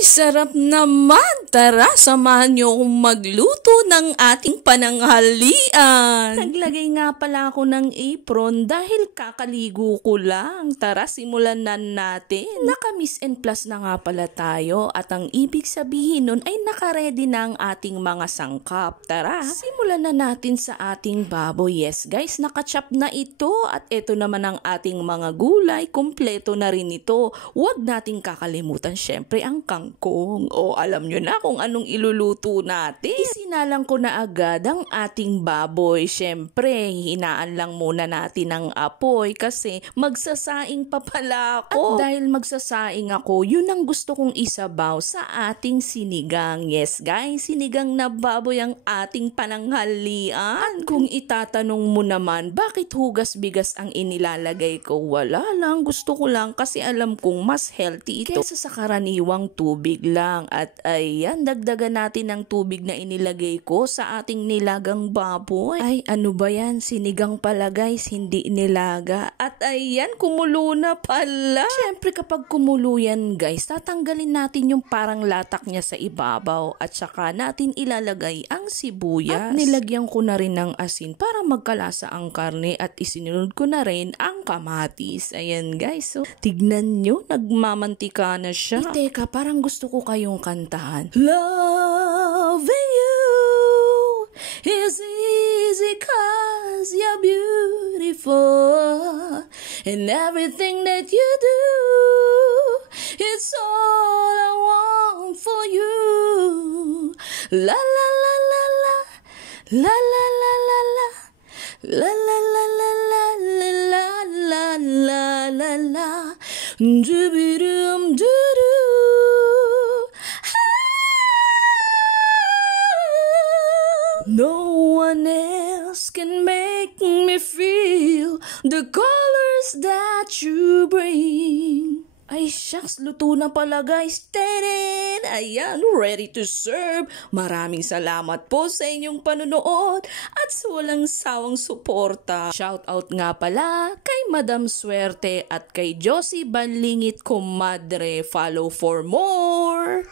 Ay, sarap naman! Tara, samahan niyo akong magluto ng ating pananghalian. Naglagay nga pala ako ng apron dahil kakaligo ko lang. Tara, simulan na natin. Naka-Miss and Plus na nga pala tayo at ang ibig sabihin nun ay naka-ready na ang ating mga sangkap. Tara, simulan na natin sa ating baboy. Yes guys, naka-chop na ito at ito naman ang ating mga gulay. Kompleto na rin ito. Huwag nating kakalimutan syempre ang kangkong. O alam nyo na kung anong iluluto natin. Isinalang ko na agad ang ating baboy. Syempre, hinaan lang muna natin ang apoy kasi magsasaing pa pala ako. At dahil magsasaing ako, yun ang gusto kong isabaw sa ating sinigang. Yes guys, sinigang na baboy ang ating pananghalian. At kung itatanong mo naman, bakit hugas bigas ang inilalagay ko? Wala lang, gusto ko lang kasi alam kong mas healthy ito kaysa sa karaniwang tubig lang. At ayan, dagdagan natin ang tubig na inilagay ko sa ating nilagang baboy. Ay, ano ba yan? Sinigang pala guys, hindi nilaga. At ayan, kumulo na pala. Siyempre kapag kumulo yan guys, tatanggalin natin yung parang latak niya sa ibabaw. At saka natin ilalagay ang sibuyas. At nilagyan ko na rin ng asin para magkalasa ang karne at isinunod ko na rin ang kamatis. Ayan guys, so tignan nyo, nagmamantika na siya. Teka, parang gusto ko kayong kantahan. Loving you is easy cause you're beautiful, and everything that you do, it's all I want for you. La la la la la, la la la la la, la la la la la, la la la la la, doo-doo doo-doo. No one else can make me feel the colors that you bring. Ay shucks, luto na pala guys. Tadaan! Ayan, ready to serve. Maraming salamat po sa inyong panunood at sa walang sawang suporta. Shout out nga pala kay Madam Swerte at kay Josie Banlingit Comadre. Follow for more!